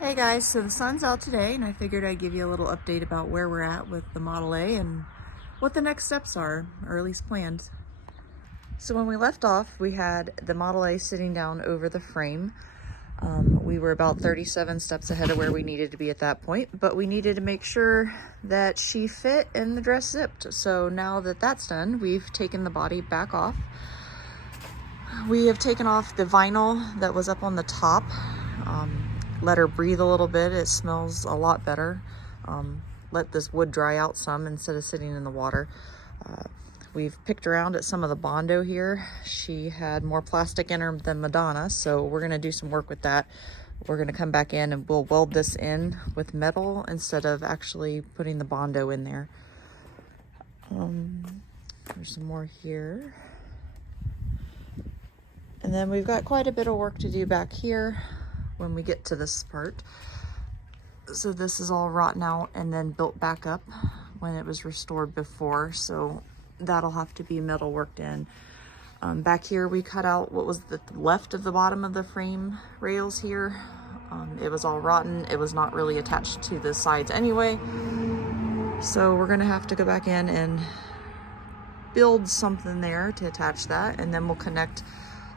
Hey guys, so the sun's out today and I figured I'd give you a little update about where we're at with the Model A and what the next steps are, or at least plans. So when we left off, we had the Model A sitting down over the frame. We were about 37 steps ahead of where we needed to be at that point, but we needed to make sure that she fit and the dress zipped. So now that that's done, we've taken the body back off. We have taken off the vinyl that was up on the top. Let her breathe a little bit. It smells a lot better. Let this wood dry out some instead of sitting in the water. We've picked around at some of the Bondo here. She had more plastic in her than Madonna, so we're gonna do some work with that. We're gonna come back in and we'll weld this in with metal instead of actually putting the Bondo in there. There's some more here. And then we've got quite a bit of work to do back here when we get to this part. So this is all rotten out and then built back up when it was restored before. So that'll have to be metal worked in. Back here, we cut out what was the left of the bottom of the frame rails here. It was all rotten. It was not really attached to the sides anyway. So we're gonna have to go back in and build something there to attach that. And then we'll connect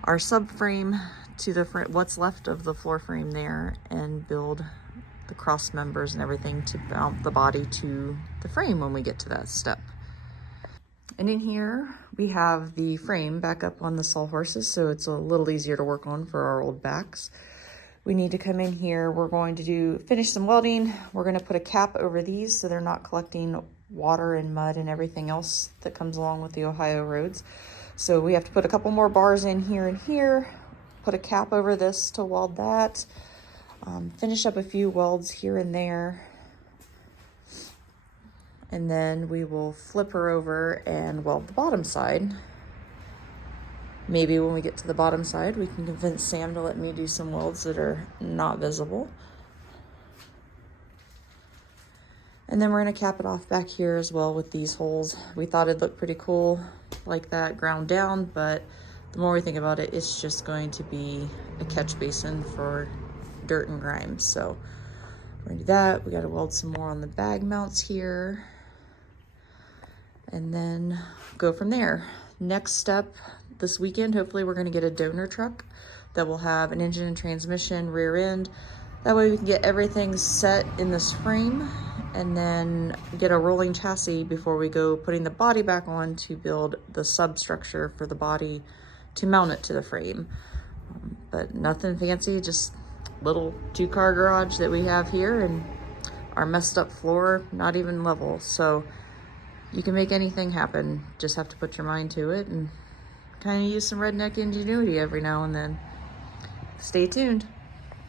our subframe to the what's left of the floor frame there and build the cross members and everything to mount the body to the frame when we get to that step. And in here we have the frame back up on the sawhorses, so it's a little easier to work on for our old backs. We need to come in here. We're going to finish some welding. We're going to put a cap over these so they're not collecting water and mud and everything else that comes along with the Ohio roads. So we have to put a couple more bars in here and here, put a cap over this to weld that, finish up a few welds here and there, and then we will flip her over and weld the bottom side. Maybe when we get to the bottom side, we can convince Sam to let me do some welds that are not visible. And then we're gonna cap it off back here as well with these holes. We thought it'd look pretty cool like that ground down, but the more we think about it, it's just going to be a catch basin for dirt and grime. So we're gonna do that. We gotta weld some more on the bag mounts here and then go from there. Next step this weekend, hopefully we're gonna get a donor truck that will have an engine and transmission, rear end. That way we can get everything set in this frame and then get a rolling chassis before we go putting the body back on to build the substructure for the body to mount it to the frame. But nothing fancy, just little 2-car garage that we have here and our messed up floor, not even level. So you can make anything happen. Just have to put your mind to it and kind of use some redneck ingenuity every now and then. Stay tuned.